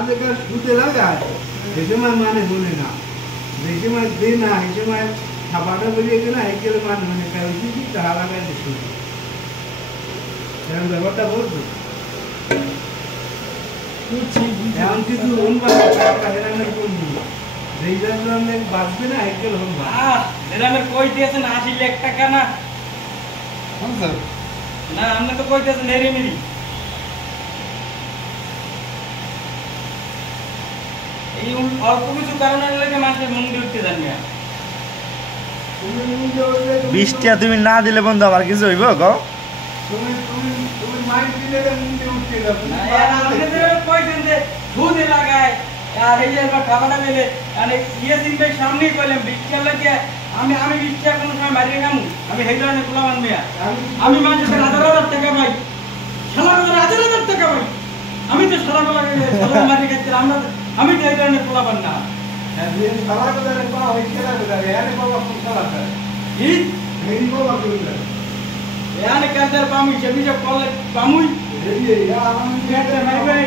আজকাল সুদে লাগায় এই সময় মানে মনে না যে সময় দেয় না এই সময় খাবারটা বেরিয়ে গেলে একের মানে মনে কারণ কি তাহা লাগাইতে শুরু এরকম ব্যাপারটা বলতো এখন কিছু লোন পাবে টাকা হেরামের করবো যেই জন্য বাঁচবে না একের লোন হেরামের কই দিয়েছেন ৮০ লাখ টাকা না না আপনি তো কই দিয়েছেন হেরে মেরি এই অল্প কিছু কারণে লাগে মানুষের মন দিয়ে উঠতে জানি না 20 টাকা তুমি না দিলে বন্ধু আবার কিছু হইব কও তুমি মাইক দিলে মুন্ডে উঠতে যাবে না यार আপনাদের কই দেন যে সুদে লাগায় আর এই যে খাবারটা দিলে মানে ইয়াসিন ভাই সামনেই কইলাম 20 টাকা লাগে আমি 20 টাকা কোন সময় মারিয়ে খামু আমি হেডলাইনে পোলা বানবে আমি মানুষের 1000 টাকা পাই শালা 1000 টাকা পাই আমি তো সারা বেলা সারা মারি খাইতে আমি তো হেডলাইনে পোলা বান না ये साला को दे पा होई केला को दे यार बाबा कोन साला करे কি मेरी बाबा को दे यार कादर पामुई जब जब कॉल पामुई ये यार हम क्या करे भाई